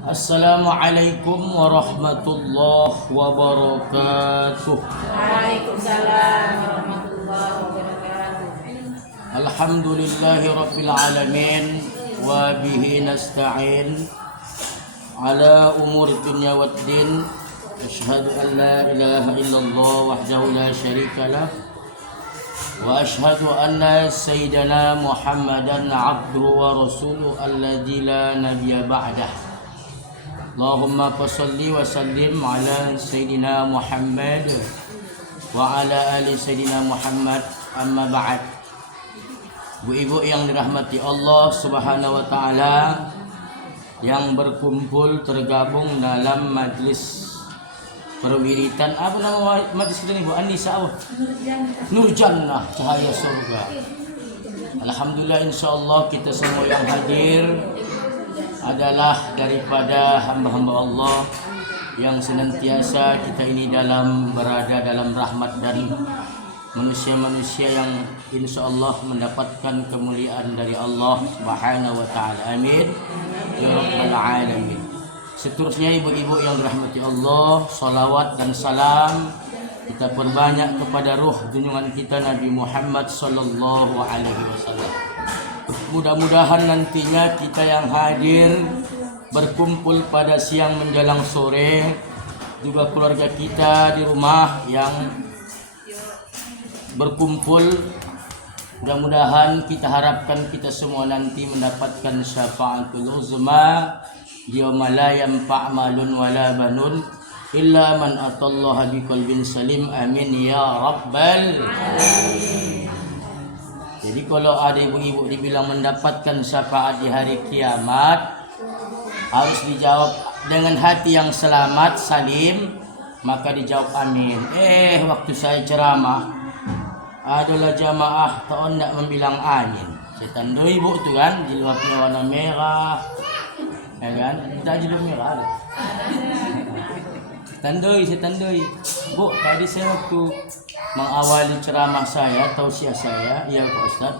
Assalamualaikum warahmatullahi wabarakatuh. Waalaikumsalam warahmatullahi wabarakatuh. Alhamdulillahi rabbil alamin wa bihi nasta'in ala umuri dunya waddin. Asyhadu an la ilaha illallah wahdahu la syarika lah wa asyhadu anna sayyidana Muhammadan abduhu wa rasuluhu alladzi la nabiyya ba'dah. Allahumma salli wa sallim ala sayyidina Muhammad wa ala ali sayyidina Muhammad, amma ba'd. Bu-ibu yang dirahmati Allah Subhanahu wa taala, yang berkumpul tergabung dalam majlis perwiritan, apa nama majlis kita ni Bu? Anissa apa? Nur Jannah, cahaya surga. Alhamdulillah, insyaallah kita semua yang hadir adalah daripada hamba-hamba Allah yang senantiasa kita ini berada dalam rahmat dan manusia-manusia yang insyaallah mendapatkan kemuliaan dari Allah Subhanahu wa taala. Amin ya rabbal alamin. Seterusnya ibu-ibu yang dirahmati Allah, salawat dan salam kita perbanyak kepada ruh junjungan kita Nabi Muhammad sallallahu alaihi wasallam. Mudah-mudahan nantinya kita yang hadir berkumpul pada siang menjelang sore, juga keluarga kita di rumah yang berkumpul, mudah-mudahan kita harapkan kita semua nanti mendapatkan syafaatul uzma yauma la yanfa' malun wala banun illa man atallaha biqalbin salim. Amin ya rabbal alamin. Jadi kalau ada ibu-ibu dibilang mendapatkan syafaat di hari kiamat, harus dijawab dengan hati yang selamat, salim, maka dijawab amin. Waktu saya ceramah, adalah jamaah tak nak membilang amin. Saya tanda ibu tu kan, jilbabnya warna merah, ya kan? Tak jilbab merah ada. Saya tandai. Bu, tadi saya waktu mengawali ceramah saya, tausiah saya, ya Pak Ustaz,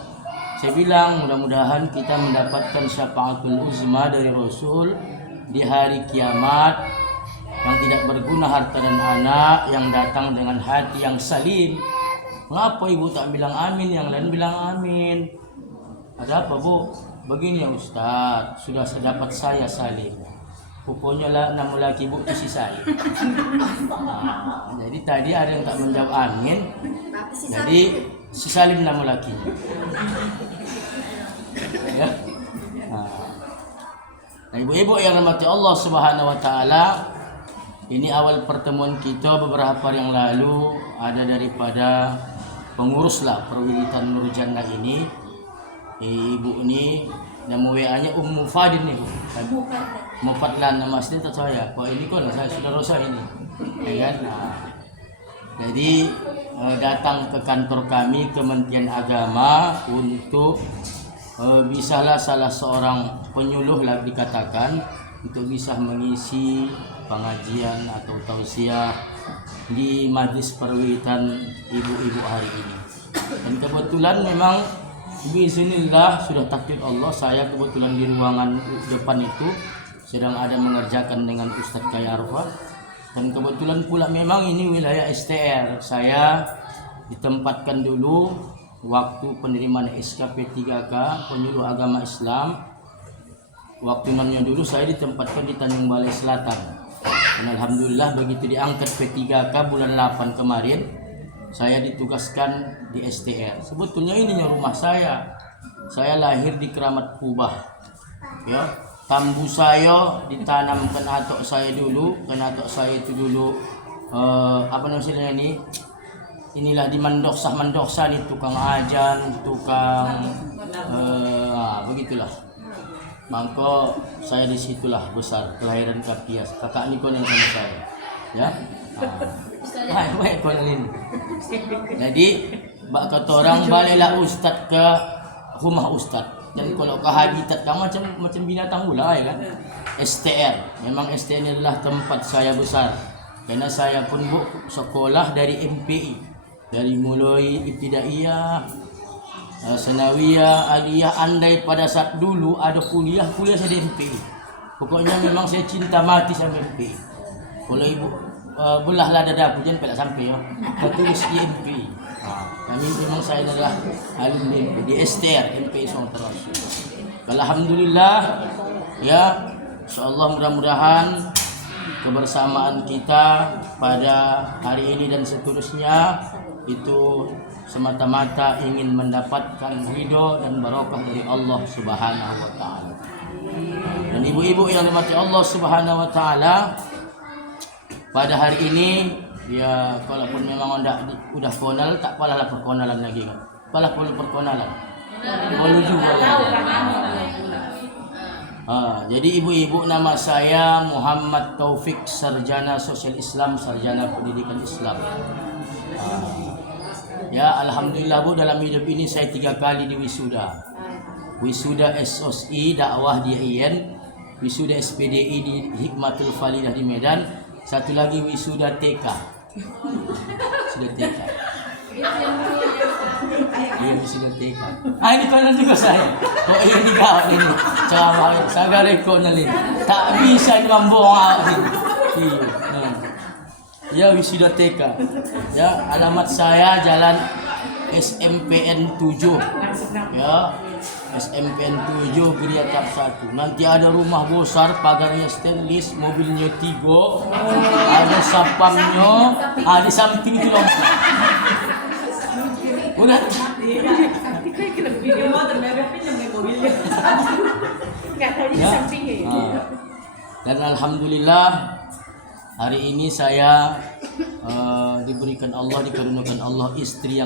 saya bilang mudah-mudahan kita mendapatkan syafaatul uzma dari Rasul di hari kiamat, yang tidak berguna harta dan anak, yang datang dengan hati yang salim. Mengapa ibu tak bilang amin, yang lain bilang amin? Ada apa Bu? Begini ya Ustaz, sudah dapat saya salim. Pokoknya lah nama laki ibu tu si salim. Jadi tadi ada yang tak menjawab amin, jadi si salim nama laki. Ya. Nah, ibu-ibu yang dirahmati Allah Subhanahu wa taala, ini awal pertemuan kita beberapa hari yang lalu, ada daripada pengurus lah perwiritan Nur Jannah ini. Ibu ini nama WA-nya Ummu Fadil nih. Mufadlan nama asli tak saya. Kau ini kan saya sudah rosak ini. Ya kan? Jadi datang ke kantor kami Kementerian Agama untuk bisalah salah seorang penyuluh lah dikatakan, untuk bisa mengisi pengajian atau tausiah di majlis perwiritan ibu-ibu hari ini. Dan kebetulan memang biiznillah, sudah takdir Allah, saya kebetulan di ruangan depan itu sedang ada mengerjakan dengan Ustadz Kaya Arfa. Dan kebetulan pula memang ini wilayah STR. Saya ditempatkan dulu waktu penerimaan SKP 3K penyuluh agama Islam. Waktu namanya dulu saya ditempatkan di Tanjung Balai Selatan. Dan alhamdulillah begitu diangkat P3K bulan 8 kemarin, saya ditugaskan di STR. Sebetulnya ini rumah saya. Saya lahir di Keramat Kubah. Ya, tambu saya ditanamkan atok saya dulu, karena atok saya itu dulu apa namanya ini? Inilah di Mandoksa nih, tukang ajan, tukang begitulah. Maka saya disitulah besar, kelahiran Kapias. Kakak Nikon yang sama saya, ya. Baik kolin. Jadi bak kata orang baliklah ustaz ke rumah ustaz. Dan kalau ke habitat kamu macam binatang pula, ya kan? STR. Memang STR ini adalah tempat saya besar. Karena saya pun sekolah dari MPI. Dari mulai ibtidaiyah, sanawiyah, aliyah. Andai pada saat dulu ada kuliah saya di MPI. Pokoknya memang saya cinta mati sama MP. Kalau ibu belahlah dadaku jangan pelak sampai ya. Tulis di MP. Kami memang saya adalah alumni MP di STR MP Sumatera. Alhamdulillah ya, insyaallah mudah-mudahan kebersamaan kita pada hari ini dan seterusnya itu semata-mata ingin mendapatkan ridho dan barokah dari Allah Subhanahu wa taala. Dan ibu-ibu yang dirahmati Allah Subhanahu wa taala, pada hari ini ya kalaupun memang udah konal tak apalah perkenalan lagi kan. Apalah perlu perkenalan. Boleh juga. Jadi ibu-ibu, nama saya Muhammad Taufik, sarjana sosial Islam, sarjana pendidikan Islam. Ya alhamdulillah Bu, dalam hidup ini saya 3 kali diwisuda. Wisuda SOSI dakwah di IAIN, wisuda SPDI di Hikmatul Falidah di Medan, satu lagi wisuda TK. Sudah TK. Iya wisuda TK. Ini konon juga saya. Kok ini gawat ini. Ceramah saya rekonal ini. Tak bisa ngomong ini. Iya. Ya wisuda TK. Ya alamat saya Jalan SMPN 7. Ya SMPN 7 Geria Tap 1. Nanti ada rumah besar, pagarnya stainless, mobilnya Tigo, ada sapamnya, di samping itu lompat. Udah. Ya. Dan alhamdulillah hari ini saya diberikan Allah, dikaruniakan Allah istri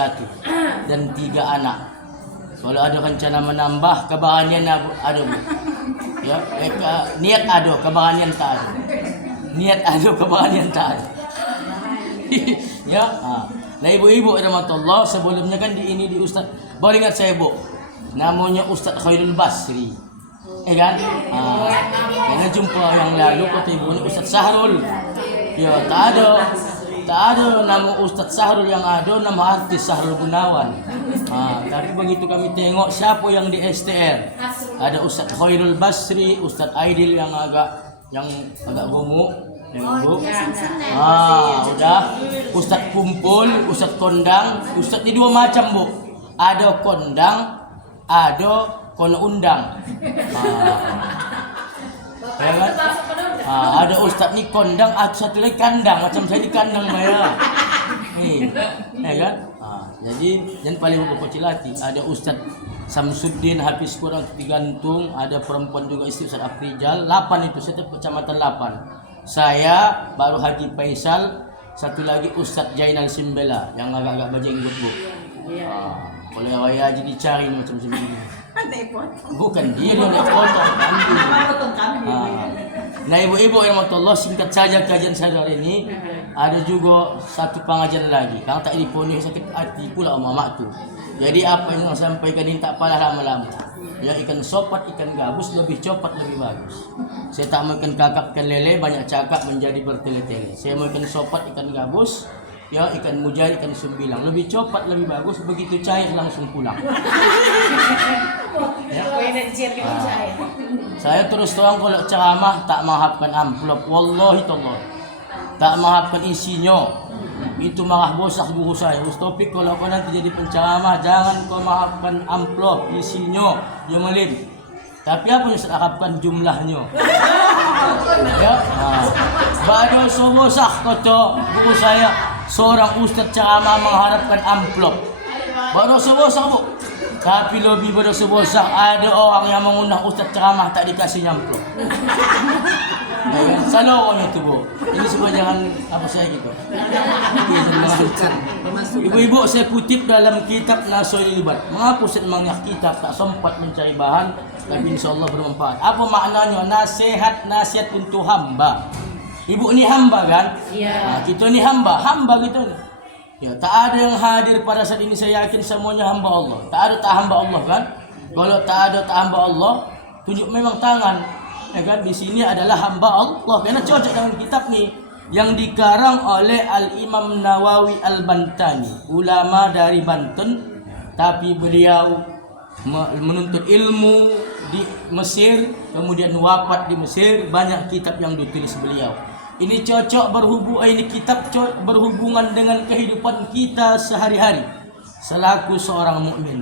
satu dan 3 anak. Kalau ada rencana menambah, kebahagiaan ada Bu. Ya, niat ada, kebahagiaan tak ada. Niat ada, kebahagiaan tak ada. Ya, nah ibu-ibu rahmatullah, sebelumnya kan di Ustaz, boleh ingat saya Bu, namanya Ustaz Khairul Basri. Kan? Karena jumpa yang lalu kata ibu ini Ustaz Sahrul. Ya, tak ada nama Ustaz Sahrul, yang ada nama artis Sahrul Gunawan. Tapi begitu kami tengok siapa yang di STR, ada Ustaz Khairul Basri, Ustaz Aidil yang agak gemuk, Bu. Udah Ustaz Kumpul, Ustaz Kondang, Ustaz ini 2 macam Bu. Ada kondang, ada kono undang. Ya kan? Ada Ustaz ni kondang, satu lagi kandang, macam saya di kandang Maya. Ya kan? Jadi yang paling kecil hati ada Ustaz Samsuddin Hafiz Quran digantung, ada perempuan juga istri Ustaz Afrijal, 8 itu setiap kecamatan 8. Saya baru Haji Faisal, satu lagi Ustaz Jainal Simbela yang agak-agak bajenggot Bu. Boleh awak Haji dicari macam ini. Bukan dia potong kambing. Nah ibu-ibu yang rahmatullah, singkat saja kajian saya hari ini. Ada juga satu pengajian lagi. Kalau tak dipenuhi sakit hati pula mamak tu. Jadi apa yang saya sampaikan ini tak payah lama-lama. Ya, ikan sopat, ikan gabus lebih cepat lebih bagus. Saya tak makan kakap, ikan lele, banyak cakap menjadi bertele-tele. Saya makan sopat, ikan gabus, ya ikan mujair, ikan sumbilang, lebih cepat lebih bagus, begitu cair langsung pulang. Ya. Saya terus terang kalau ceramah tak menghapkan amplop, wallahi tallah, tak menghapkan isinya. Itu marah bosak guru saya, Ustaz, kalau kau nanti jadi penceramah jangan kau menghapkan amplop isinya, ya melim. Tapi apa yang saya harapkan jumlahnya. Ya, baru bosak kata guru saya. Seorang ustaz ceramah mengharapkan amplop. Baru bosak Bu. Tapi lebih pada bosak ada orang yang mengundang ustaz ceramah tak dikasih amplop. Salah orangnya tu Bu. Ini semua jangan apa saya gitu. Ibu-ibu, saya kutip dalam kitab Nasul Ibat. Mengapa saya mengenai kitab tak sempat mencari bahan, tapi insyaallah bermanfaat. Apa maknanya? Nasihat untuk hamba. Ibu ni hamba kan? Iya. Kita ni hamba kita ni. Ya, tak ada yang hadir pada saat ini, saya yakin semuanya hamba Allah. Tak ada tak hamba Allah kan? Kalau tak ada tak hamba Allah, tunjuk memang tangan. Ya kan? Di sini adalah hamba Allah. Karena cocok dengan kitab ni yang dikarang oleh Al-Imam Nawawi Al-Bantani, ulama dari Banten, tapi beliau menuntut ilmu di Mesir, kemudian wafat di Mesir, banyak kitab yang ditulis beliau. Ini kitab berhubungan dengan kehidupan kita sehari-hari selaku seorang mukmin.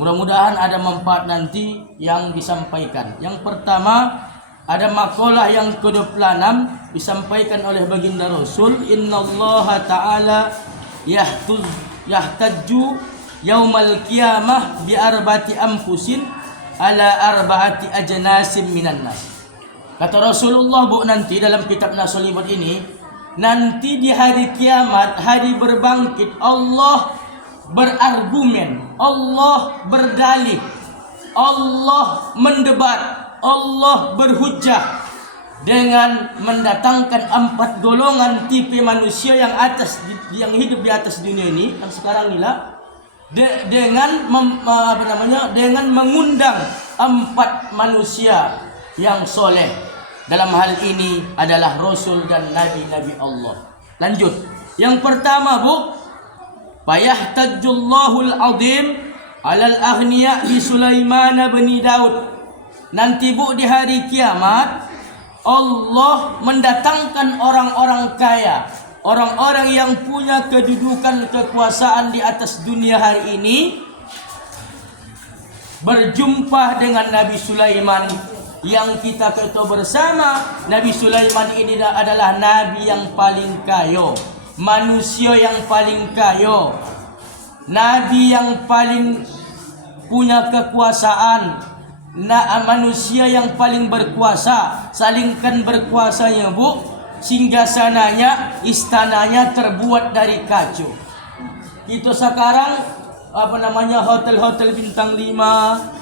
Mudah-mudahan ada manfaat nanti yang disampaikan. Yang pertama, ada makalah yang ke-26 disampaikan oleh baginda Rasul, innallaha ta'ala yahtajju yaumal qiyamah bi arba'ati anfusin ala arba'ati ajnasim minan nas. Kata Rasulullah, Bu, nanti dalam kitab Nasolimat ini, nanti di hari kiamat, hari berbangkit, Allah berargumen, Allah berdalih, Allah mendebat, Allah berhujjah dengan mendatangkan 4 golongan tipe manusia yang hidup di atas dunia ini, yang sekarang inilah, dengan mengundang 4 manusia yang soleh. Dalam hal ini adalah Rasul dan Nabi-Nabi Allah. Lanjut. Yang pertama, Bu, fayahtajjullahul azim alal aghniya bi Sulaiman bin Daud. Nanti, Bu, di hari kiamat Allah mendatangkan orang-orang kaya, orang-orang yang punya kedudukan kekuasaan di atas dunia hari ini, berjumpa dengan Nabi Sulaiman. Yang kita ketahui bersama, Nabi Sulaiman ini adalah nabi yang paling kaya, manusia yang paling kaya, nabi yang paling punya kekuasaan, manusia yang paling berkuasa. Salingkan berkuasanya, Bu, singgasananya, istananya terbuat dari kacu. Itu sekarang hotel-hotel bintang 5,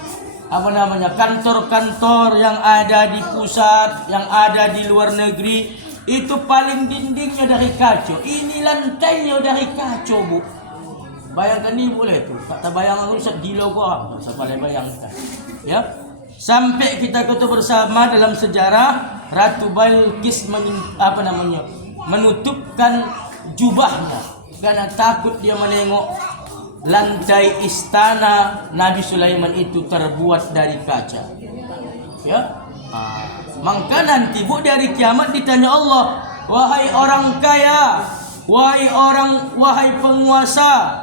kantor-kantor yang ada di pusat, yang ada di luar negeri, itu paling dindingnya dari kaca. Ini lantainya dari kaca, Bu. Bayangkan ini boleh tuh. Kata bayangan rusak gila gua. Sampai bayangkan. Ya. Sampai kita ketahui bersama dalam sejarah Ratu Balqis menutupkan jubahnya karena takut dia menengok lantai istana Nabi Sulaiman itu terbuat dari kaca. Ya. Maka nanti, Bu, dari kiamat ditanya Allah, wahai orang kaya, wahai penguasa,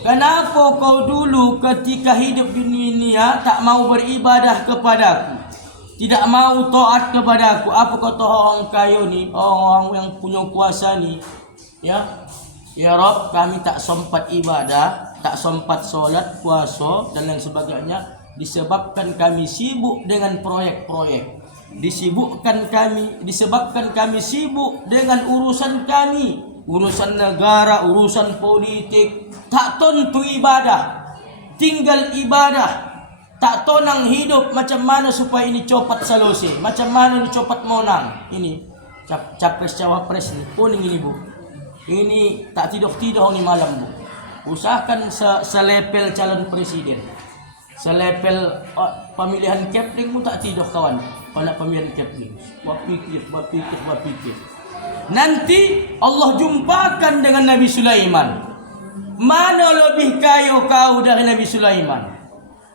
kenapa kau dulu ketika hidup di dunia tak mau beribadah kepadaku, tidak mau taat kepadaku? Apa kata orang kaya ni, orang yang punya kuasa ni? Ya Rabb, kami tak sempat ibadah, tak sempat solat, puasa dan lain sebagainya, disebabkan kami sibuk dengan proyek-proyek. Disebabkan kami sibuk dengan urusan kami, urusan negara, urusan politik. Tak tentu ibadah, tinggal ibadah. Tak tonang hidup macam mana supaya ini cepat selesai, macam mana ini cepat menang. Ini capres cawapres ni, kuning ini, Bu. Ini tak tidur ni malam, Bu. Usahakan selepel calon presiden, selepel pemilihan kapling pun tak tidur, kawan. Pada pemilihan kapling, buat pikir. Nanti Allah jumpakan dengan Nabi Sulaiman. Mana lebih kaya kau dari Nabi Sulaiman?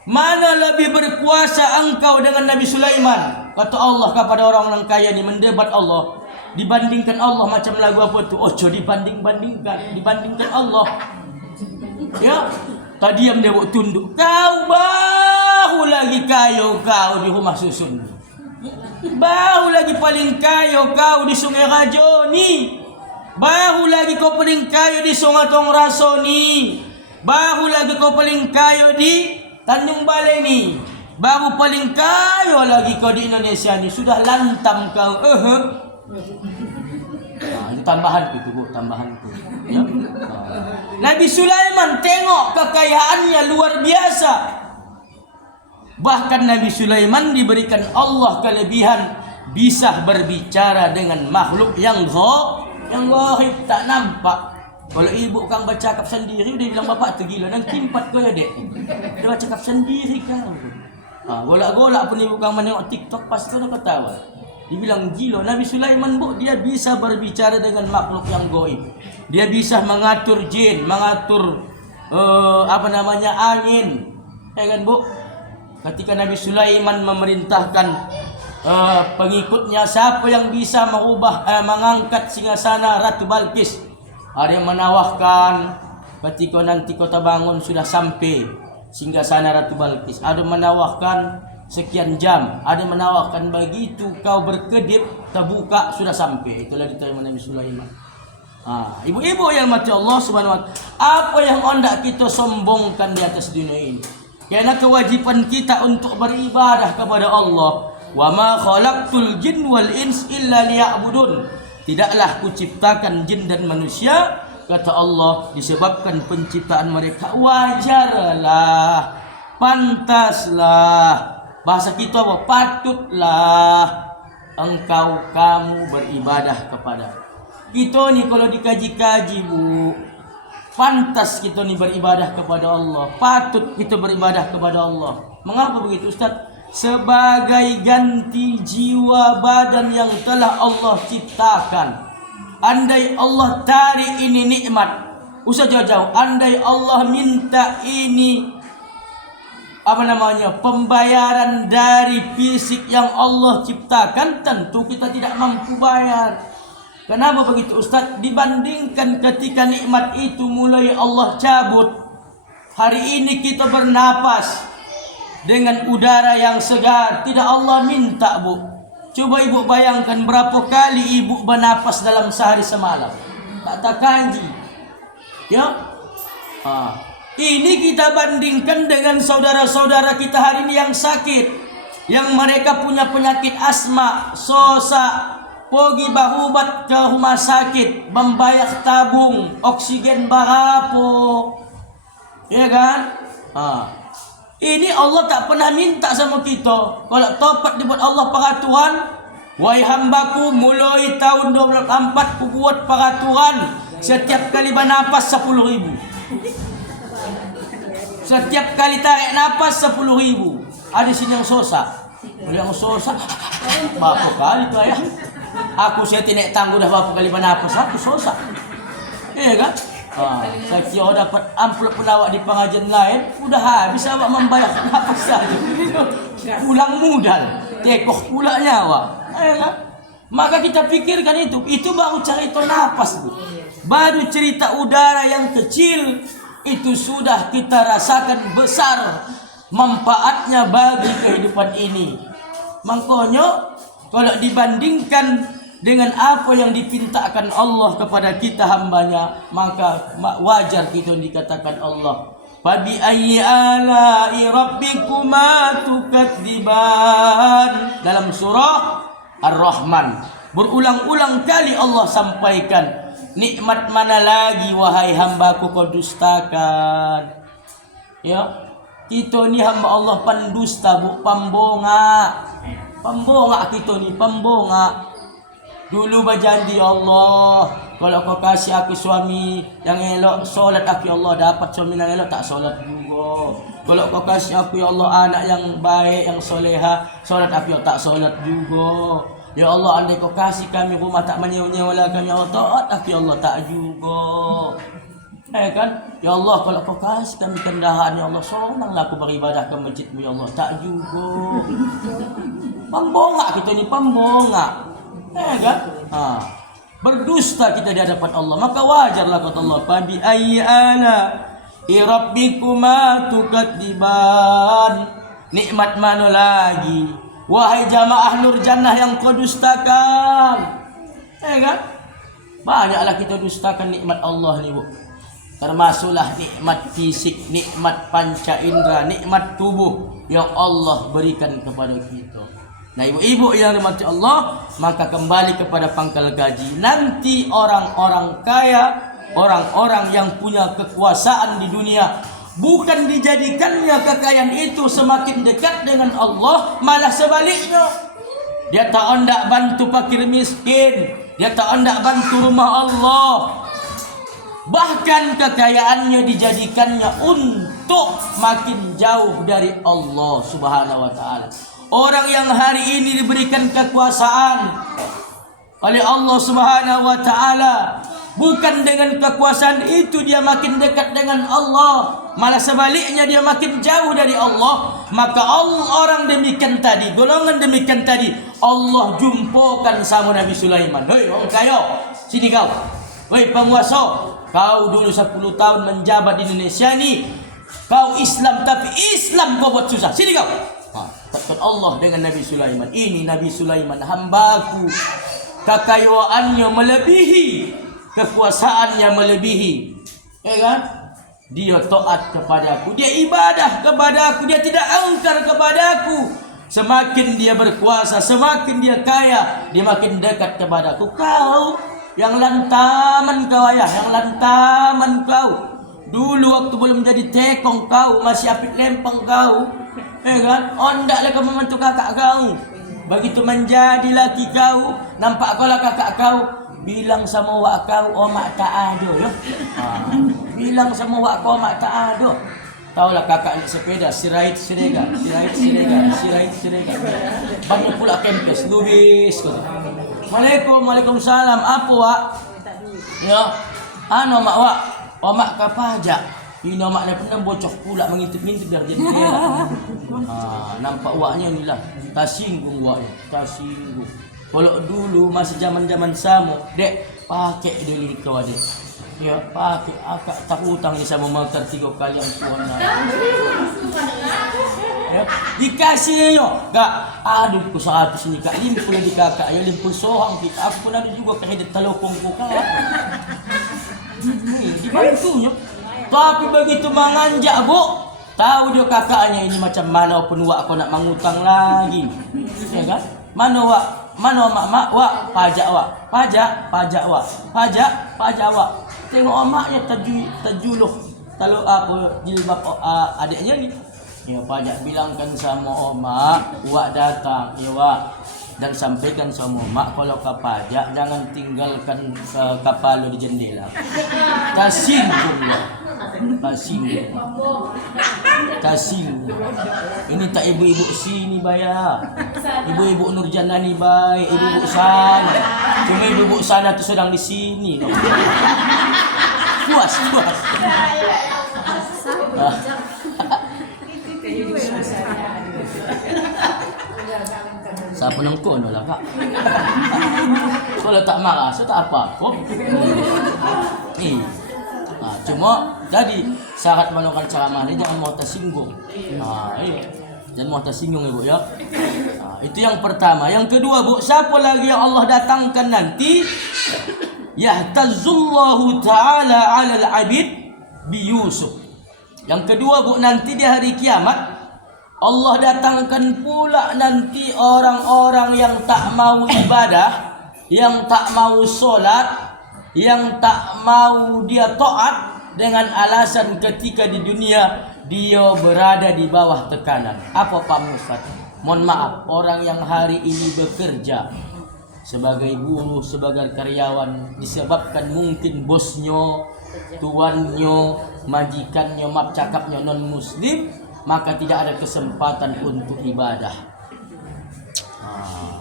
Mana lebih berkuasa engkau dengan Nabi Sulaiman? Kata Allah kepada orang-orang kaya ni, mendebat Allah. Dibandingkan Allah macam lagu apa tu? Ojo dibandingkan Allah. Ya, tadi yang dia buat tunduk. Kau bahu lagi kaya kau di rumah susun. Bahu lagi paling kaya kau di Sungai Raja ni. Bahu lagi kau paling kaya di Sungai Tong Raso ni. Bahu lagi kau paling kaya di Tanjung Balai ni. Baru paling kaya lagi kau di Indonesia ni. Sudah lantam kau. Itu tambahan itu, Bu, tambahan itu. Ya? Nabi Sulaiman tengok kekayaannya luar biasa. Bahkan Nabi Sulaiman diberikan Allah kelebihan bisa berbicara dengan makhluk yang gaib, tak nampak. Kalau ibu kang bercakap sendiri, dia bilang bapak tu gila, nang kimpat kau ya dek. Dia bercakap sendiri kau. Golak-golak pun ibu kang menengok TikTok, pasti kau ketawa. Dia bilang gila. Nabi Sulaiman, Bu, dia bisa berbicara dengan makhluk yang gaib. Dia bisa mengatur jin, mengatur angin. Ya kan, Bu? ketika Nabi Sulaiman memerintahkan pengikutnya, siapa yang bisa mengangkat singgasana Ratu Balkis. Ada yang menawarkan ketika nanti kota bangun sudah sampai singgasana Ratu Balkis. Ada yang menawarkan sekian jam. Ada yang menawarkan begitu kau berkedip terbuka sudah sampai. Itulah diterima Nabi Sulaiman. Ibu-ibu yang mati Allah Subhanahu wa ta'ala, apa yang hendak kita sombongkan di atas dunia ini? Karena kewajiban kita untuk beribadah kepada Allah. Wa ma khalaqtul jin wal ins illa liya'budun. Tidaklah kuciptakan jin dan manusia, kata Allah, disebabkan penciptaan mereka wajarlah, pantaslah. Bahasa kita apa? Patutlah kamu beribadah kepada. Kita ni kalau dikaji-kaji, Bu, pantas kita ni beribadah kepada Allah. Patut kita beribadah kepada Allah. Mengapa begitu, Ustaz? Sebagai ganti jiwa badan yang telah Allah ciptakan. Andai Allah tarik ini nikmat, usah jauh-jauh. Andai Allah minta ini pembayaran dari fisik yang Allah ciptakan, tentu kita tidak mampu bayar. Kenapa begitu, Ustaz? Dibandingkan ketika nikmat itu mulai Allah cabut. Hari ini kita bernapas dengan udara yang segar, tidak Allah minta, Bu. Coba ibu bayangkan berapa kali ibu bernapas dalam sehari semalam. Tak kanji. Ya. Ini kita bandingkan dengan saudara-saudara kita hari ini yang sakit, yang mereka punya penyakit asma, sosa, pergi berobat ke rumah sakit, membayar tabung oksigen berapa, ya kan? Ini Allah tak pernah minta sama kita. Kalau topat dibuat Allah peraturan, wahai hambaku, mulai tahun 2024 ku buat peraturan, setiap kali bernapas 10.000. Setiap kali tarik napas 10.000. Ada sini yang sosa. Yang sosa berapa kali tu ya? Aku saya tidak tangguh dah berapa kali bernapas, aku sosa. Ya kan? Saya kira dapat amplop pelawak di pengajian lain, udah habis awak membayar apa saja. Pulang modal, tekoh pula nyawa. Maka kita pikirkan itu baru cerita napas, Bu. Baru cerita udara yang kecil, itu sudah kita rasakan besar manfaatnya bagi kehidupan ini. Makanya kalau dibandingkan dengan apa yang dipintakan Allah kepada kita hambanya, maka wajar kita dikatakan Allah, Fabi ayyi ala'i rabbikuma tukadziban. Dalam surah Ar-Rahman berulang-ulang kali Allah sampaikan, nikmat mana lagi wahai hambaku kau dustakan. Ya, kita ni hamba Allah pendusta, Bu, pembonga. Pembonga kita ni, pembonga. Dulu berjanji Allah, kalau kau kasih aku suami yang elok, solat aku ya Allah, dapat suami yang elok, tak solat juga. Kalau kau kasih aku ya Allah anak yang baik, yang soleha, solat aku ya tak solat juga. Ya Allah, andai kau kasih kami rumah tak menyewa-nyewa kami, ya Allah, taat aku ya Allah, tak juga. Kan? Ya Allah, kalau kau kasih kami kendaraan, ya Allah, senanglah aku beribadah ke masjidmu, ya Allah, tak juga. Pembonga kita ni, pembonga. Kan? Berdusta kita di hadapan Allah, maka wajarlah kata Allah, Fabi ayyi ala'i rabbikuma tukadziban. Nikmat mana lagi wahai jamaah Nur Jannah yang kau dustakan. Kan? Banyaklah kita dustakan nikmat Allah ni, Bu. Termasuklah nikmat fisik, nikmat panca indera, nikmat tubuh yang Allah berikan kepada kita. Nah, ibu-ibu yang dirahmati Allah, maka kembali kepada pangkal gaji. Nanti orang-orang kaya, orang-orang yang punya kekuasaan di dunia, bukan dijadikannya kekayaan itu semakin dekat dengan Allah, malah sebaliknya. Dia tak hendak bantu fakir miskin, dia tak hendak bantu rumah Allah. Bahkan kekayaannya dijadikannya untuk makin jauh dari Allah Subhanahu wa ta'ala. Orang yang hari ini diberikan kekuasaan oleh Allah Subhanahu wa ta'ala, bukan dengan kekuasaan itu dia makin dekat dengan Allah, malah sebaliknya dia makin jauh dari Allah, maka orang demikian tadi, golongan demikian tadi, Allah jumpokan sama Nabi Sulaiman. Hei orang kaya, sini kau. Hei penguasa, kau dulu 10 tahun menjabat di Indonesia ni, kau Islam tapi Islam kau buat susah. Sini kau. Takkan Allah dengan Nabi Sulaiman. Ini Nabi Sulaiman hambaku, kekayaannya melebihi, kekuasaannya melebihi, ya kan? Dia taat kepadaku, dia ibadah kepadaku, dia tidak angkar kepadaku. Semakin dia berkuasa, semakin dia kaya, dia makin dekat kepadaku. Kau yang lantaman kau ayah, yang lantaman kau. Dulu waktu belum jadi tekong kau, masih apit lempeng kau, kan? Ondaklah kau membantu kakak kau. Begitu menjadi laki kau, nampak kau lah kakak kau, bilang sama wak kau, omak tak ada ya. Bilang sama wak kau, omak tak ada. Taulah kakak naik sepeda, sirait sirega. Banyak pula kempes, lubis. Waalaikumsalam, apa wak? Ya, mak wak. Omak ka pajak. Ini omak dia pernah bocok pula mengintip-ngintip biar jadi kira. Nampak waknya inilah. Tak singgung waknya. Tak singgung. Kalau dulu masih zaman-zaman sama, dek pakai dulu kau adik. Ya, pakai akak tak hutang ni sama motor 3 kali yang tuan. Ya, dikasih yo. Gak, aduh ku 100 ni kak limpul di kakak, ya limpul sohang kita. Aku pun ada juga kena telokong ku kak. Dibantunya. Tapi begitu menganjak bu, tahu dia kakaknya ini macam mana pun wak kau nak mengutang lagi, ya kan? Mana mak wak pajak wak. Tengok emaknya tajuluh kalau apa jilbab adiknya ni. Ya pajak bilangkan sama omak, wak datang, ya wak. Dan sampaikan sama mak kalau ke pajak jangan tinggalkan kapal di jendela. Tersinggung. Ini tak ibu-ibu sini bayar. Ibu-ibu Nurjana ni baik, ibu-ibu sana. Cuma ibu-ibu sana tu sedang di sini. Puas. Siapa nengkon lah kak. Kalau tak marah, so tak apa. Cuma jadi syarat melakukan ceramah ni jangan mau tersinggung. Jangan mau tersinggung ibu ya. Itu yang pertama. Yang kedua bu, siapa lagi yang Allah datangkan nanti? Yahtazullahu ta'ala 'alal 'abid bi Yusuf. Yang kedua bu, nanti di hari kiamat Allah datangkan pula nanti orang-orang yang tak mau ibadah, yang tak mau solat, yang tak mau dia taat dengan alasan ketika di dunia dia berada di bawah tekanan. Apa Pak Ustaz? Mohon maaf, orang yang hari ini bekerja sebagai buruh, sebagai karyawan disebabkan mungkin bosnya, tuannya, majikannya, maaf cakapnya non muslim, maka tidak ada kesempatan untuk ibadah.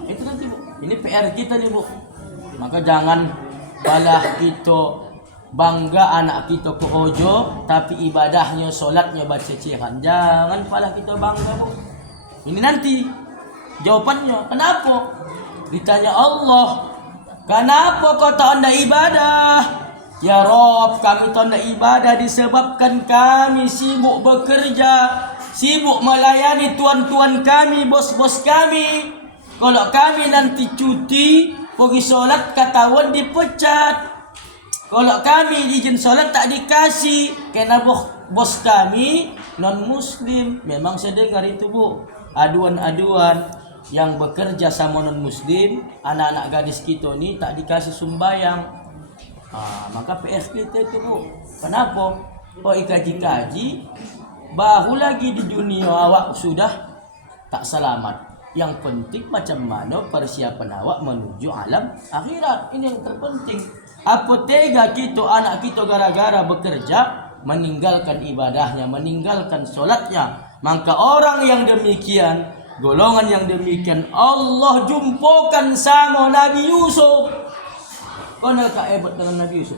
Itu nanti bu, ini PR kita nih bu. Maka jangan balah kita bangga anak kita ke hojo, tapi ibadahnya, solatnya baca cecehan. Jangan pala kita bangga bu. Ini nanti jawabannya. Kenapa? Ditanya Allah, kenapa kau tak ada ibadah? Ya Rob, kami tak ada ibadah disebabkan kami sibuk bekerja, sibuk melayani tuan-tuan kami, bos-bos kami. Kalau kami nanti cuti, pergi solat, ketahuan dipecat. Kalau kami izin solat tak dikasih, karena bos kami non-muslim. Memang saya dengar itu bu, aduan-aduan yang bekerja sama non-muslim, anak-anak gadis kita ni tak dikasih sumbayang. Maka PS kita itu bu, kenapa? Kaji-kaji, bahu lagi di dunia awak sudah tak selamat. Yang penting macam mana persiapan awak menuju alam akhirat. Ini yang terpenting. Apa tega kita anak kita gara-gara bekerja meninggalkan ibadahnya, meninggalkan solatnya. Maka orang yang demikian, golongan yang demikian Allah jumpokan sama Nabi Yusuf. Kau nak hebat dengan Nabi Yusuf?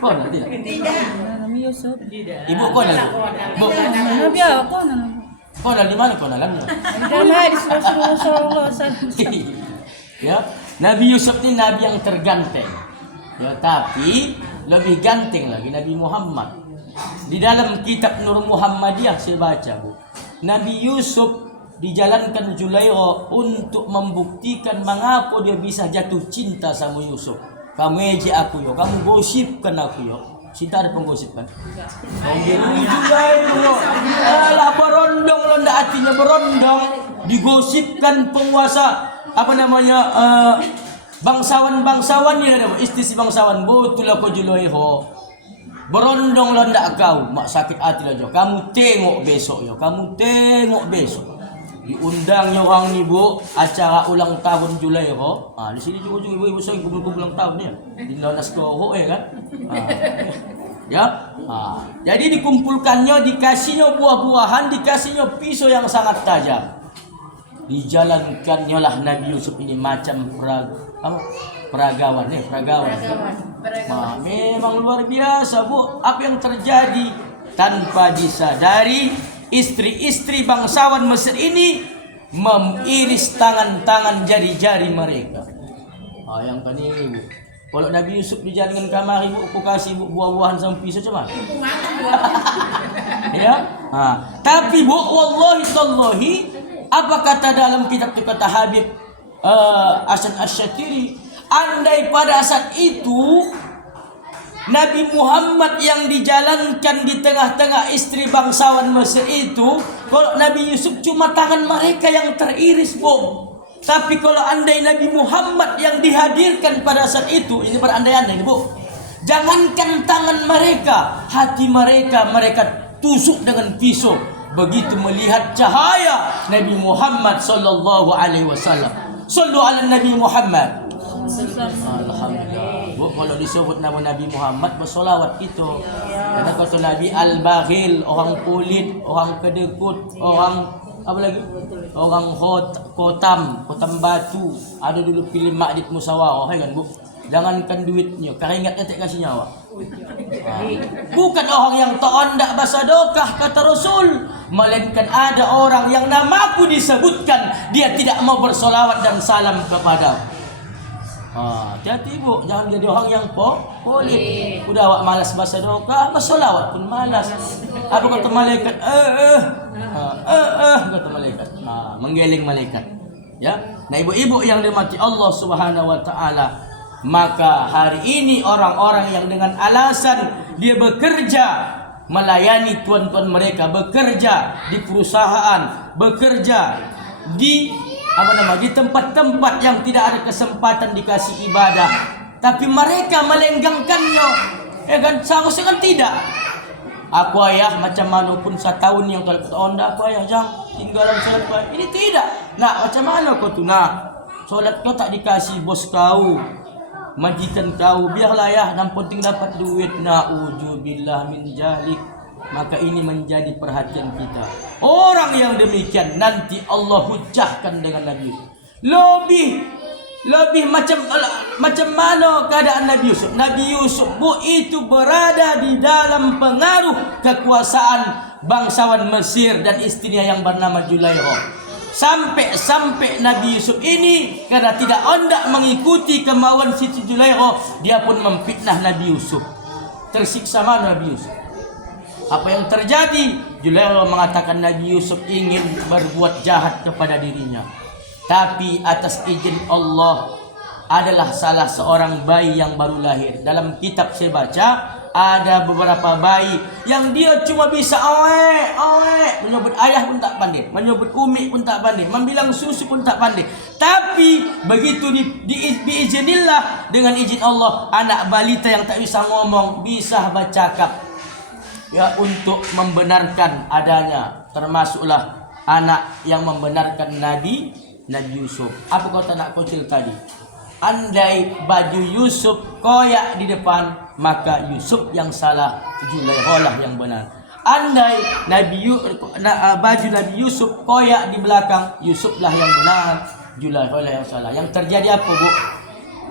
Kau nak tidak? Nabi Yusuf. Ibu kau nak? Bu, Nabi aku na. kau nak di mana kau nak lagi? Dala di Rasulullah sallallahu. Ya, Nabi Yusuf ni nabi yang terganteng. Ya, tapi lebih ganteng lagi Nabi Muhammad. Di dalam kitab Nur Muhammadiyah saya baca, Bu. Nabi Yusuf dijalankan Zulaikha untuk membuktikan mengapa dia bisa jatuh cinta sama Yusuf. Kamu ejek aku yo, kamu gosipkan aku yo. Cinta ada penggosip kan? Kamu dia Zulaikha yo. Alah berondong lo ndak hatinya berondong. Digosipkan penguasa apa namanya bangsawan ni ada istri bangsawan betul aku Zulaikha. Berondong lo ndak kau, mak sakit hati lah jo. Kamu tengok besok yo, kamu tengok besok. Diundangnya orang ni Bu, acara ulang tahun Zulaikha. Di sini juga ibu-ibu saya kumpul-kumpul ulang tahun ya. Di Nanas Koho ya kan. Ya. Jadi dikumpulkannya, dikasihnya buah-buahan, dikasihnya pisau yang sangat tajam. Dijalankannya lah Nabi Yusuf ini macam peragawan. Memang luar biasa Bu. Apa yang terjadi tanpa disadari, istri-istri bangsawan Mesir ini mengiris tangan-tangan jari-jari mereka. Yang kan ini Bu. Kalau Nabi Yusuf dijalankan kamar ibu, aku kasih ibu buah-buahan sama pisau macam mana? Ya. Tapi Bu, wallahi tallahi, apa kata dalam kitab kata Habib Hasan Asy-Syatiri, andai pada saat itu Nabi Muhammad yang dijalankan di tengah-tengah istri bangsawan Mesir itu, kalau Nabi Yusuf cuma tangan mereka yang teriris, Bu. Tapi kalau andai Nabi Muhammad yang dihadirkan pada saat itu, ini berandai-andai, Bu. Jangankan tangan mereka, hati mereka tusuk dengan pisau. Begitu melihat cahaya Nabi Muhammad sallallahu alaihi wasallam. Sallu ala Nabi Muhammad. Alhamdulillah. Bu, kalau disebut nama Nabi Muhammad bersolawat itu. Karena kata Nabi al-baghil, orang kulit, orang kedekut, orang apa lagi? Orang kotam batu. Ada dulu film Ma'did Musawarah kan Bu. Jangankan duitnya, keringatnya tak kasih nyawa. Bukan orang yang tak bersedekah kata Rasul, melainkan ada orang yang namaku disebutkan, dia tidak mau bersolawat dan salam kepada. Hati-hati Bu, jangan jadi orang yang polit. Udah awak malas bersedekah, bersolawat pun malas. Apa kata malaikat? Kata malaikat. Menggeling malaikat. Ya. Nah, ibu-ibu yang dirahmati Allah Subhanahu wa taala, maka hari ini orang-orang yang dengan alasan dia bekerja melayani tuan-tuan mereka, bekerja di perusahaan, bekerja di di tempat-tempat yang tidak ada kesempatan dikasih ibadah, tapi mereka melenggangkannya, ya kan? Seharusnya kan tidak. Aku ayah macam mana pun setahun yang telah onda aku ayah jangan tinggalan solat kau. Ini tidak. Nak macam mana kau tu nak solat kau tak dikasih bos kau, majikan kau, biarlah ya, yang penting dapat duit. Na'udzubillah min jalik. Maka ini menjadi perhatian kita. Orang yang demikian nanti Allah hujahkan dengan Nabi Yusuf. Lebih macam mana keadaan Nabi Yusuf? Nabi Yusuf Bu itu berada di dalam pengaruh kekuasaan bangsawan Mesir dan istrinya yang bernama Zulaikha. Sampai Nabi Yusuf ini karena tidak hendak mengikuti kemauan Siti Zulaikha, dia pun memfitnah Nabi Yusuf. Tersiksa mana Nabi Yusuf? Apa yang terjadi? Zulaikha mengatakan Nabi Yusuf ingin berbuat jahat kepada dirinya, tapi atas izin Allah adalah salah seorang bayi yang baru lahir. Dalam kitab saya baca ada beberapa bayi yang dia cuma bisa menyebut ayah pun tak pandai, menyebut umi pun tak pandai, membilang susu pun tak pandai. Tapi begitu diizinillah dengan izin Allah, anak balita yang tak bisa ngomong bisa bercakap, ya, untuk membenarkan adanya, termasuklah anak yang membenarkan Nabi Yusuf. Apa kata anak kecil tadi? Andai baju Yusuf koyak di depan, maka Yusuf yang salah, Zulaikha lah yang benar. Andai baju Nabi Yusuf koyak di belakang, Yusuf lah yang benar, Zulaikha lah yang salah. Yang terjadi apa Bu?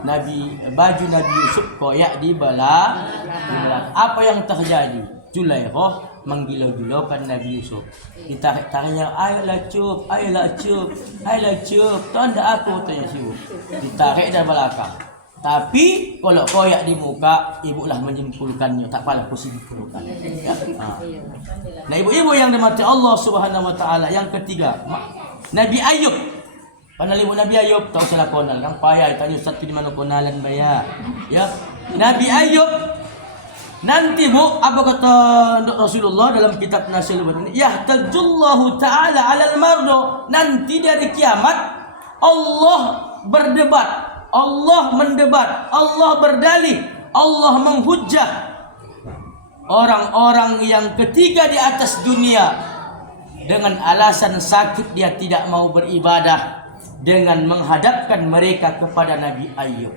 baju Nabi Yusuf koyak di belakang. Apa yang terjadi? Zulaikha menggilau-gilaukan Nabi Yusuf. Ditarik-tariknya, ayolah cup, tanda aku tanya siu. Ditarik dari belakang. Tapi kalau koyak di muka, ibulah menyimpulkannya. Tak apalah aku simpulkan. Ya? Nah, ibu-ibu yang dimati Allah Subhanahu Wa Taala. Yang ketiga, Nabi Ayub. Kenal ibu Nabi Ayub? Tahu salah konal. Kang payah tanya Ustaz di mana konalan bayar. Ya, Nabi Ayub. Nanti bu, apa kata Rasulullah dalam kitab Nasil ini? Yahtajullahu Taala alal mardo. Nanti dari kiamat Allah berdebat. Allah mendebat, Allah berdalih, Allah menghujah orang-orang yang ketika di atas dunia dengan alasan sakit dia tidak mau beribadah dengan menghadapkan mereka kepada Nabi Ayub.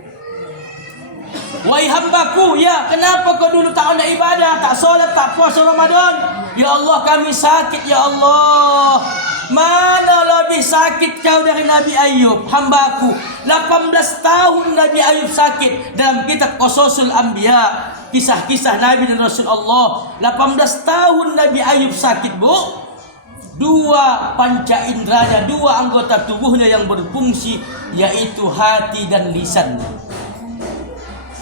Wahai hambaku, ya kenapa kau dulu tak ada ibadah, tak solat, tak puasa Ramadan? Ya Allah kami sakit ya Allah. Mana lebih sakit kau dari Nabi Ayub, hambaku? 18 tahun Nabi Ayub sakit. Dalam kitab Qasasul Anbiya, kisah-kisah Nabi dan Rasul Allah. 18 tahun Nabi Ayub sakit, bu. Dua panca inderanya, dua anggota tubuhnya yang berfungsi, yaitu hati dan lisan.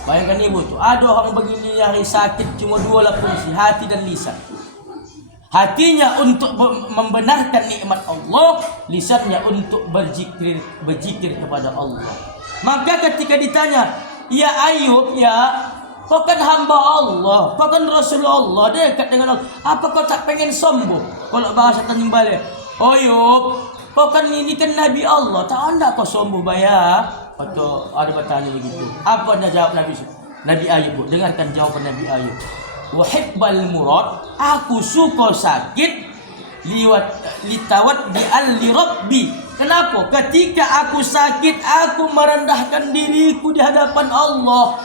Bayangkan ibu tu, ada orang begini yang sakit cuma dua lah fungsi, hati dan lisan. Hatinya untuk membenarkan nikmat Allah, lisannya untuk berzikir kepada Allah. Maka ketika ditanya, ya Ayub, ya kau kan hamba Allah, kau kan Rasulullah, dekat dengan Allah, apa kau tak pengen sombong? Kalau bahasa Tanjung Balai, Ayub, kau kan ini kan Nabi Allah, tak anda kau sombong bayar? Atau ada bertanya begitu. Apa dia jawab Nabi Ayub? Dengarkan jawaban Nabi Ayub. Wahibbal murad, aku suka sakit litawat li rabbi. Kenapa? Ketika aku sakit, aku merendahkan diriku di hadapan Allah.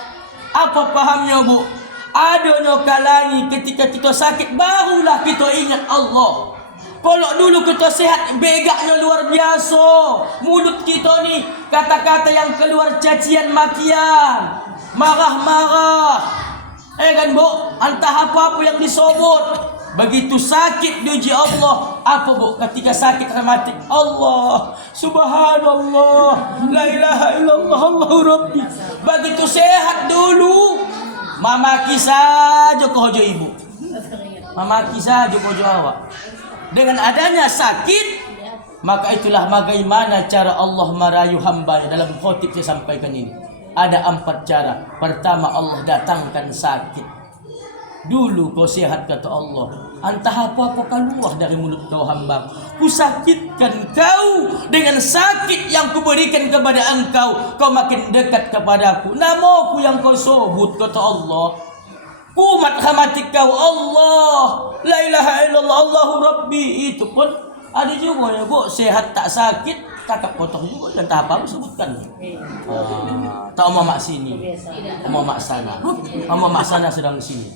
Apa pahamnya, bu? Adanya kalanya ketika kita sakit, barulah kita ingat Allah. Kalau dulu kita sehat, begaknya luar biasa. Mulut kita ni kata-kata yang keluar cacian makian, marah-marah. Kan bu, entah apa-apa yang disebut. Begitu sakit diuji Allah, apa bu? Ketika sakit mati, Allah, subhanallah, la ilaha illallah, Allahu Rabbi. Begitu sehat dulu, mamaki saja ke hojo ibu, mamaki saja ke hojo awak. Dengan adanya sakit, maka itulah bagaimana cara Allah merayu hambanya. Dalam khotib saya sampaikan ini. Ada 4 cara. Pertama, Allah datangkan sakit. Dulu kau sehat kata Allah, entah apa-apa keluar dari mulut kau hamba. Ku sakitkan kau dengan sakit yang kuberikan kepada engkau. Kau makin dekat kepadaku. Namaku yang kau sebut kata Allah. Kumat hamati kau Allah, la ilaha illallah, Allahu Rabbi. Itu pun ada juga ya bu, sehat tak sakit, kakak potong juga dan tak apa sebutkan. Tak mau mak sini, mau mak sana, mau mak sana sedang sini.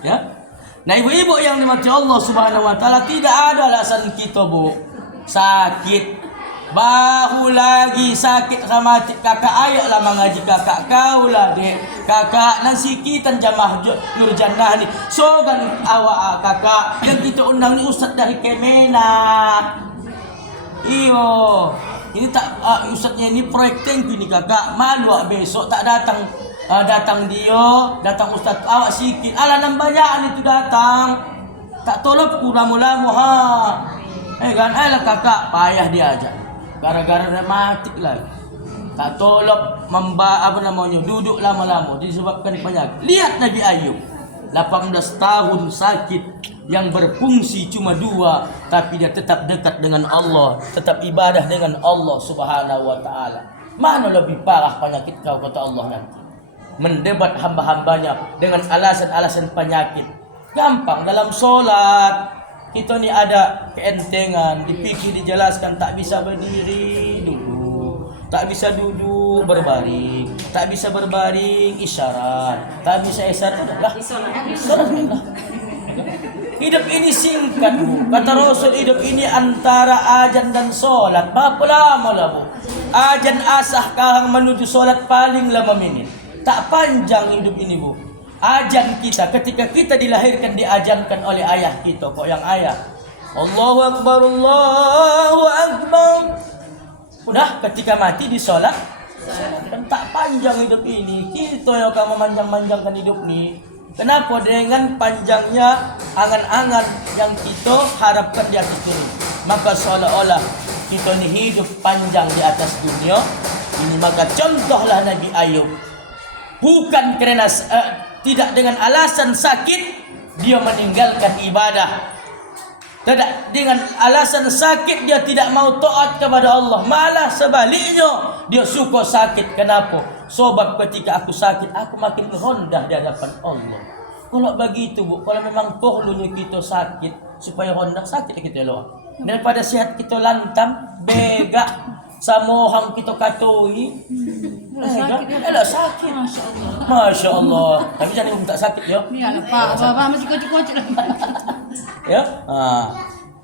Ya, nah ibu-ibu yang dimati Allah Subhanahu Wa Taala, tidak ada alasan kita bu sakit. Baru lagi sakit sama kakak, ayolah mengaji kakak kau lah dek. Kakak nasi kita jamaah Nur Jannah ni. So kan awak kakak yang kita undang ni ustaz dari Kemenak. Iyo, ini tak ustaznya ini proyek tengku ni kakak. Malu besok tak datang. Datang dia, datang ustaz awak sikit. Alah nambahnya itu datang. Tak tolong kurang-kurang ha. Kan alah kakak payah dia aja. Gara-gara dia mati lagi. Tak tolong duduk lama-lama disebabkan penyakit. Lihat Nabi Ayub, 18 tahun sakit, yang berfungsi cuma 2, tapi dia tetap dekat dengan Allah, tetap ibadah dengan Allah Subhanahu Wa Taala. Mana lebih parah penyakit kau kata Allah nanti? Mendebat hamba-hambanya dengan alasan-alasan penyakit. Gampang dalam solat. Kita ni ada keentengan, dipikir dijelaskan, tak bisa berdiri duduk, tak bisa duduk berbaring, tak bisa berbaring isyarat, tak bisa isyarat lah. Hidup ini singkat bu, kata Rasul, hidup ini antara ajan dan solat. Berapa lama lah bu? Ajan asah kahang menuju solat paling 5 menit. Tak panjang hidup ini, Bu. Ajan kita ketika kita dilahirkan diajankan oleh ayah kita, kok yang ayah. Allahu Akbar, Allahu Akbar. Udah ketika mati di solat, kan tak panjang hidup ini. Kita yang akan memanjang-manjangkan hidup ini. Kenapa? Dengan panjangnya angan-angan yang kita harapkan di atas dunia. Maka seolah-olah kita ni hidup panjang di atas dunia. Ini maka contohlah Nabi Ayub. Bukan kerana tidak dengan alasan sakit dia meninggalkan ibadah. Tidak dengan alasan sakit dia tidak mau taat kepada Allah. Malah sebaliknya dia suka sakit. Kenapa? Sebab ketika aku sakit aku makin rendah di hadapan Allah. Kalau begitu, Bu, kalau memang perlunya kita sakit supaya rendah, sakit kita loh. Daripada sihat kita lantam, begak, sama orang kita katoi. Elah sakit. Masya Allah. Tapi jangan minta sakit ya. Ya, Pak masih kocok-kocok lagi. Ya.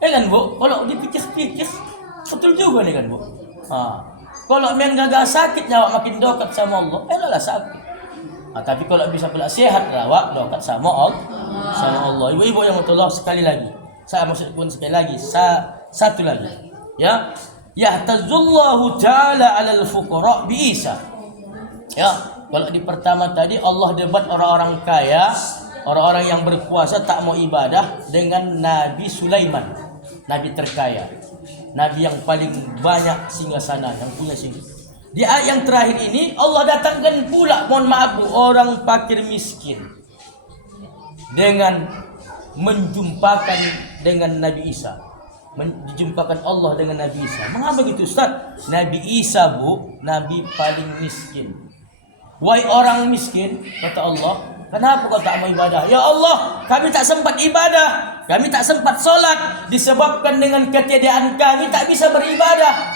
Kan, Bu, kalau dipikir-pikir betul juga nih kan, Bu. Kalau memang gagal sakit nyawa makin dekat sama Allah, elah sakit. Tapi kalau bisa pula sehat awak dekat sama Allah. Sama Allah. Ibu-ibu yang Allah sekali lagi. Saya maksud pun sekali lagi, satu lagi. Ya. Yahtazullahu ta'ala 'alal fuqara bi Isa. Ya, kalau di pertama tadi Allah debat orang-orang kaya, orang-orang yang berkuasa tak mau ibadah dengan Nabi Sulaiman, nabi terkaya, nabi yang paling banyak singgasana, yang punya singgasana. Di ayat yang terakhir ini Allah datangkan pula, mohon maaf Bu, orang fakir miskin dengan menjumpakan dengan Nabi Isa. Dijumpakan Allah dengan Nabi Isa. Mengapa begitu, Ustaz? Nabi Isa, Bu, nabi paling miskin. Wahai orang miskin, kata Allah, kenapa kau tak mau ibadah? Ya Allah, kami tak sempat ibadah, kami tak sempat solat, disebabkan dengan ketiadaan kami tak bisa beribadah.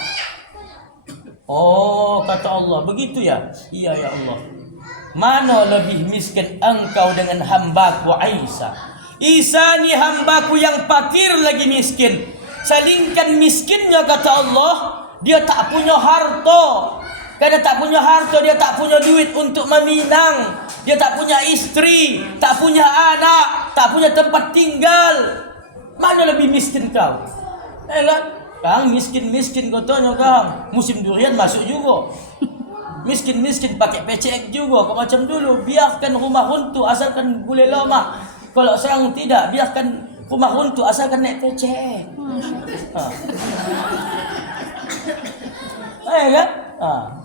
Oh, kata Allah, begitu ya? Iya ya Allah. Mana lebih miskin engkau dengan hambaku Isa? Isa ni hambaku yang fakir lagi miskin. Salingkan miskinnya, kata Allah, dia tak punya harta. Karena tak punya harta, dia tak punya duit untuk meminang. Dia tak punya istri, tak punya anak, tak punya tempat tinggal. Mana lebih miskin kau? Kang miskin-miskin katanya Kang. Musim durian masuk juga. Miskin-miskin pakai PCX juga. Kau macam dulu, biarkan rumah runtuh asalkan boleh lama. Kalau sekarang tidak, biarkan rumah runtuh asalkan naik PCX. Kan?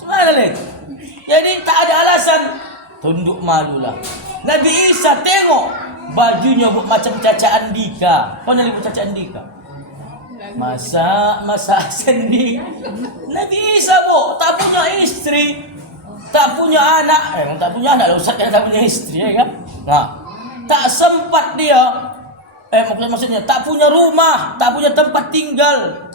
Gimana lagi? Jadi tak ada alasan. Tunduk malulah. Nabi Isa tengok bajunya macam Caca Andika. Kau nak lihat Caca Andika? Masa sendiri. Nabi Isa, Bu, tak punya istri, tak punya anak. Tak punya anak lah Ustaz, kan tak punya istri, ya kan? Tak sempat dia. Maksudnya tak punya rumah, tak punya tempat tinggal.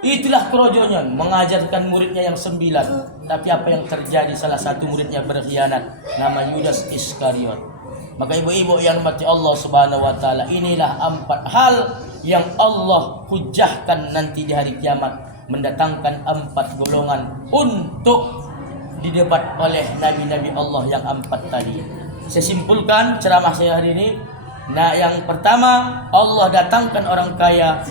Itulah kerojonya, mengajarkan muridnya yang 9. Tapi apa yang terjadi, salah satu muridnya berkhianat, nama Yudas Iskariot. Maka ibu-ibu yang mati Allah Subhanahu wa taala, inilah 4 hal yang Allah hujahkan nanti di hari kiamat, mendatangkan 4 golongan untuk didebat oleh nabi-nabi Allah yang 4 tadi. Saya simpulkan ceramah saya hari ini. Nah, yang pertama, Allah datangkan orang kaya,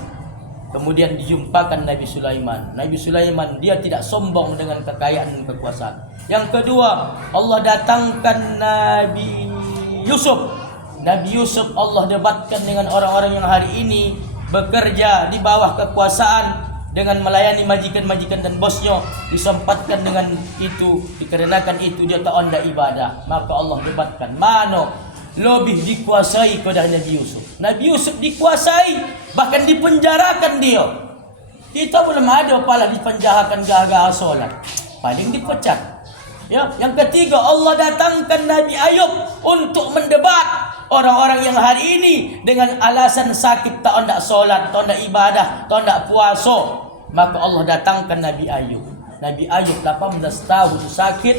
kemudian dijumpakan Nabi Sulaiman. Nabi Sulaiman dia tidak sombong dengan kekayaan dan kekuasaan. Yang kedua, Allah datangkan Nabi Yusuf. Nabi Yusuf Allah debatkan dengan orang-orang yang hari ini bekerja di bawah kekuasaan dengan melayani majikan-majikan dan bosnya, disempatkan dengan itu, dikarenakan itu dia tak onda ibadah. Maka Allah debatkan mana lebih dikuasai kepada Nabi Yusuf. Nabi Yusuf dikuasai, bahkan dipenjarakan dia. Kita belum ada pala dipenjarakan gara-gara solat, paling dipecat. Ya, yang ketiga Allah datangkan Nabi Ayub untuk mendebat orang-orang yang hari ini dengan alasan sakit tak hendak solat, tak hendak ibadah, tak hendak puasa. Maka Allah datangkan Nabi Ayub. Nabi Ayub 18 tahun sakit,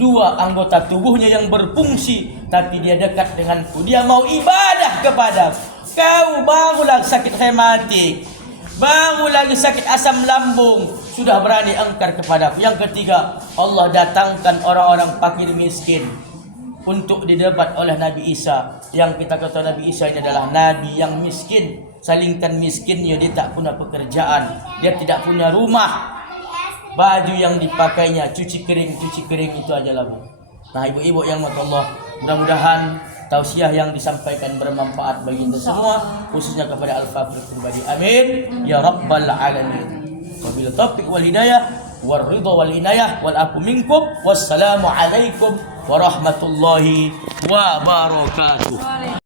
2 anggota tubuhnya yang berfungsi, tapi dia dekat denganku, dia mau ibadah kepada kau. Baru lagi sakit rematik, baru lagi sakit asam lambung, sudah berani engkar kepadaku. Yang ketiga, Allah datangkan orang-orang fakir miskin untuk didebat oleh Nabi Isa. Yang kita kata Nabi Isa ini adalah Nabi yang miskin. Salingkan miskinnya, dia tak punya pekerjaan, dia tidak punya rumah, baju yang dipakainya cuci kering itu aja lah. Nah ibu-ibu yang mata Allah, mudah-mudahan tausiah yang disampaikan bermanfaat bagi kita semua, khususnya kepada al-fakir pribadi. Amin ya rabbal alamin. Wabil taufiq wal hidayah wal ridha wal inayah wal aku minkum. Wassalamu alaikum warahmatullahi wabarakatuh.